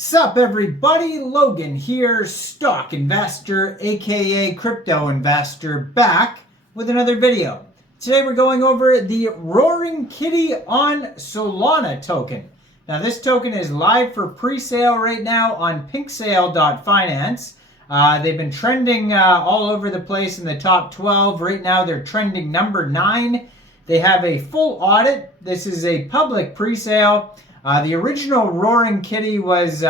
Sup everybody, Logan here, stock investor aka crypto investor, back with another video. Today we're going over the Roaring Kitty on Solana token. Now this token is live for pre-sale right now on pinksale.finance. They've been trending all over the place in the top 12. Right now they're trending number 9. They have a full audit. This is a public pre-sale. The original Roaring Kitty was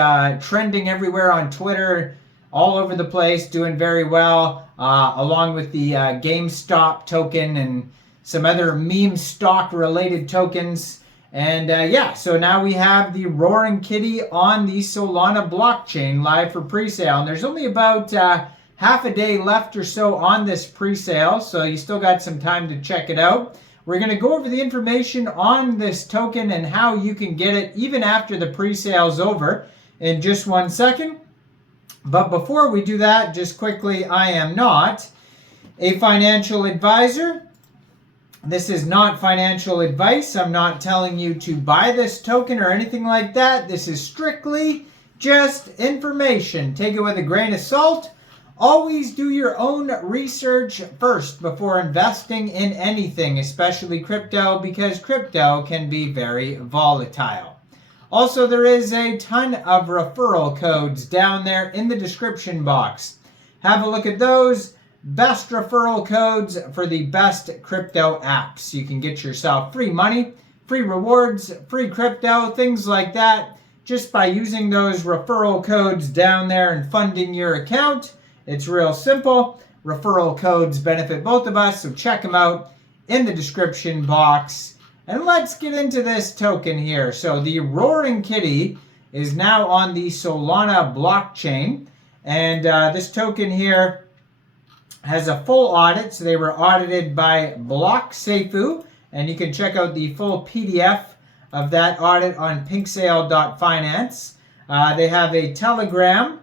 trending everywhere on Twitter, all over the place, doing very well, along with the Gamestop token and some other meme stock related tokens. And yeah, so now we have the Roaring Kitty on the Solana blockchain live for pre-sale. And there's only about half a day left or so on this pre-sale, so you still got some time to check it out. We're going to go over the information on this token and how you can get it even after the pre-sale's over in just 1 second. But before we do that, just quickly, I am not a financial advisor. This is not financial advice. I'm not telling you to buy this token or anything like that. This is strictly just information. Take it with a grain of salt. Always do your own research first before investing in anything, especially crypto, because crypto can be very volatile. Also, there is a ton of referral codes down there in the description box. Have a look at those. Best referral codes for the best crypto apps. You can get yourself free money, free rewards, free crypto, things like that, just by using those referral codes down there and funding your account. It's real simple. Referral codes benefit both of us, so check them out in the description box. And let's get into this token here. So the Roaring Kitty is now on the Solana blockchain. And this token here has a full audit. So they were audited by BlockSeifu. And you can check out the full PDF of that audit on pinksale.finance. They have a Telegram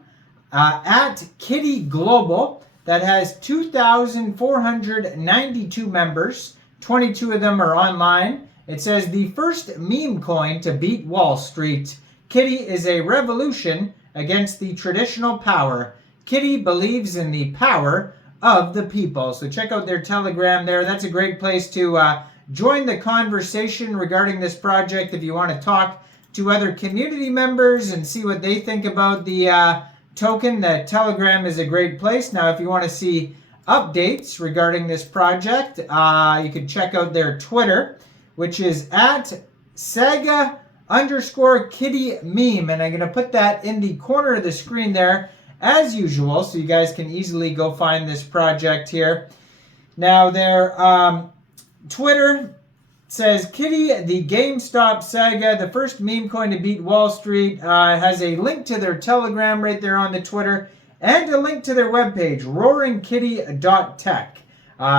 at Kitty Global that has 2,492 members. 22 of them are online. It says the first meme coin to beat Wall Street. Kitty is a revolution against the traditional power. Kitty believes in the power of the people. So check out their Telegram there. That's a great place to join the conversation regarding this project if you want to talk to other community members and see what they think about the token. That Telegram is a great place. Now, if you want to see updates regarding this project, you can check out their Twitter, which is at Sega_Kitty Meme. And I'm going to put that in the corner of the screen there, as usual, so you guys can easily go find this project here. Now, their Twitter says, Kitty, the GameStop saga, the first meme coin to beat Wall Street, has a link to their Telegram right there on the Twitter, and a link to their webpage, roaringkitty.tech.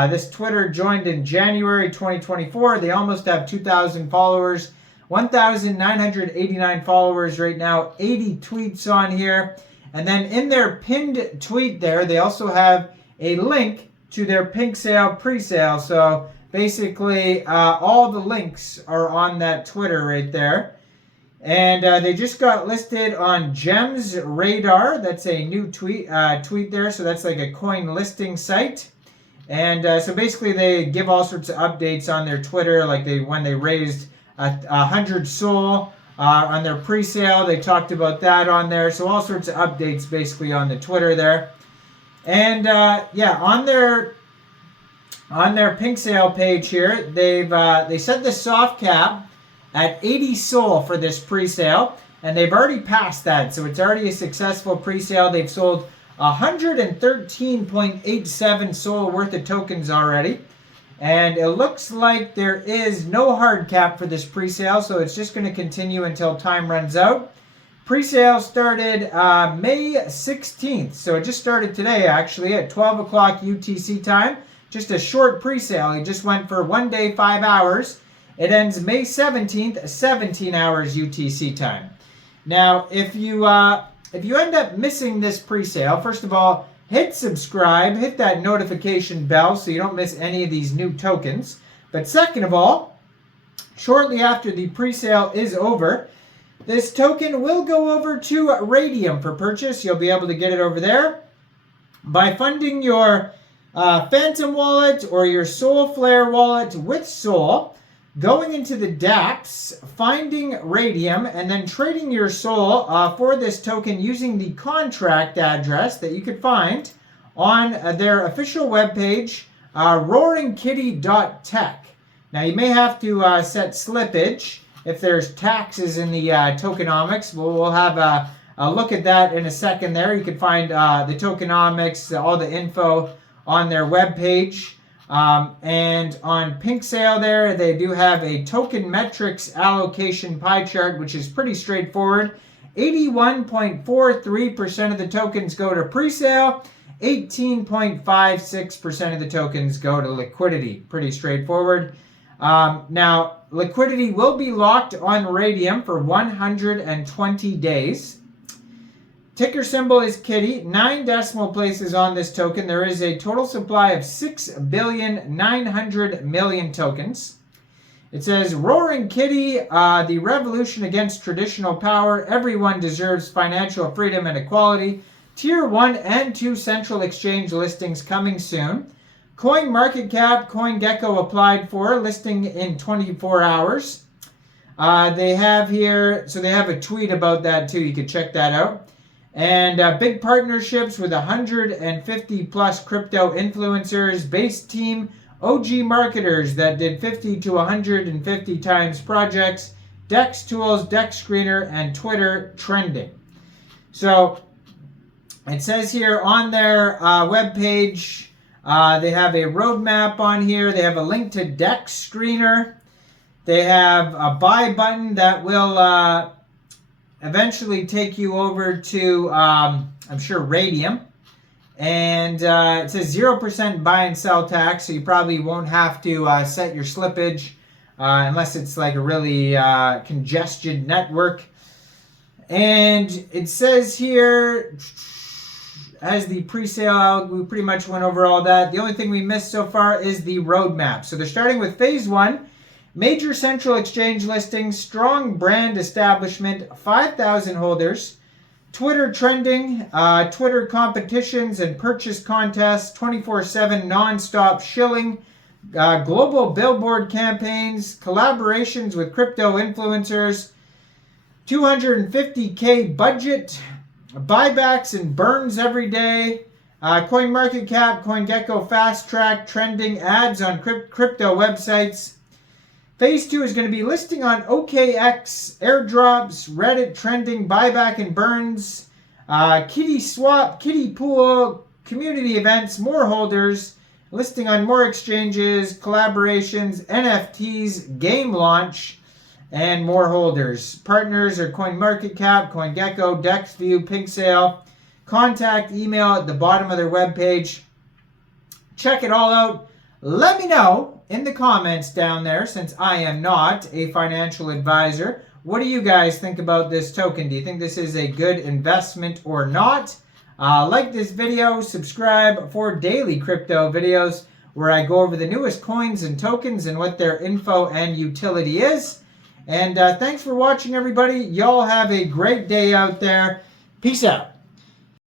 This Twitter joined in January 2024. They almost have 2,000 followers, 1,989 followers right now, 80 tweets on here. And then in their pinned tweet there, they also have a link to their Pink Sale pre-sale. So basically, all the links are on that Twitter right there. And they just got listed on Gems Radar. That's a new tweet there. So that's like a coin listing site. And so basically, they give all sorts of updates on their Twitter, like when they raised 100 SOL on their pre-sale. They talked about that on there. So all sorts of updates basically on the Twitter there. And yeah, on their Pink Sale page here, they set the soft cap at 80 SOL for this pre-sale, and they've already passed that, so it's already a successful pre-sale. They've sold 113.87 SOL worth of tokens already, and it looks like there is no hard cap for this pre-sale, so it's just going to continue until time runs out. Pre-sale started May 16th, so it just started today actually at 12 o'clock UTC time. Just a short pre-sale. It just went for 1 day, 5 hours. It ends May 17th, 17 hours UTC time. Now, if you end up missing this pre-sale, first of all, hit subscribe, hit that notification bell so you don't miss any of these new tokens. But second of all, shortly after the pre-sale is over, This token will go over to Raydium for purchase. You'll be able to get it over there by funding your Phantom wallet or your Soulflare wallet with Sol, going into the dApps, finding Raydium, and then trading your Sol for this token using the contract address that you could find on their official webpage, roaringkitty.tech. Now you may have to set slippage if there's taxes in the tokenomics. We'll have a look at that in a second there. You can find the tokenomics, all the info on their webpage. And on Pink Sale there, they do have a token metrics allocation pie chart, which is pretty straightforward. 81.43% of the tokens go to pre-sale. 18.56% of the tokens go to liquidity. Pretty straightforward. Now, liquidity will be locked on Raydium for 120 days. Ticker symbol is Kitty. 9 decimal places on this token. There is a total supply of 6,900,000,000 tokens. It says, Roaring Kitty, the revolution against traditional power. Everyone deserves financial freedom and equality. Tier 1 and 2 central exchange listings coming soon. CoinMarketCap, CoinGecko applied for, listing in 24 hours. They have here, so they have a tweet about that too. You can check that out. And big partnerships with 150 plus crypto influencers, base team, OG marketers that did 50 to 150 times projects, DEX tools, DEX screener, and Twitter trending. So it says here on their webpage, they have a roadmap on here. They have a link to DEX screener. They have a buy button that will eventually take you over to, I'm sure, Raydium. And it says 0% buy and sell tax, so you probably won't have to set your slippage unless it's like a really congested network. And it says here, as the pre-sale, we pretty much went over all that. The only thing we missed so far is the roadmap. So they're starting with phase 1. Major central exchange listings, strong brand establishment, 5,000 holders, Twitter trending, Twitter competitions and purchase contests, 24/7 non-stop shilling, global billboard campaigns, collaborations with crypto influencers, 250K budget, buybacks and burns every day, CoinMarketCap, CoinGecko fast track, trending ads on crypto websites. Phase 2 is going to be listing on OKX, airdrops, Reddit trending, buyback and burns, kitty swap, kitty pool, community events, more holders, listing on more exchanges, collaborations, NFTs, game launch, and more holders. Partners are CoinMarketCap, CoinGecko, DexView, Pink Sale. Contact email at the bottom of their webpage. Check it all out. Let me know in the comments down there, since I am not a financial advisor, what do you guys think about this token? Do you think this is a good investment or not? Like this video, subscribe for daily crypto videos where I go over the newest coins and tokens and what their info and utility is. And thanks for watching, everybody. Y'all have a great day out there. Peace out.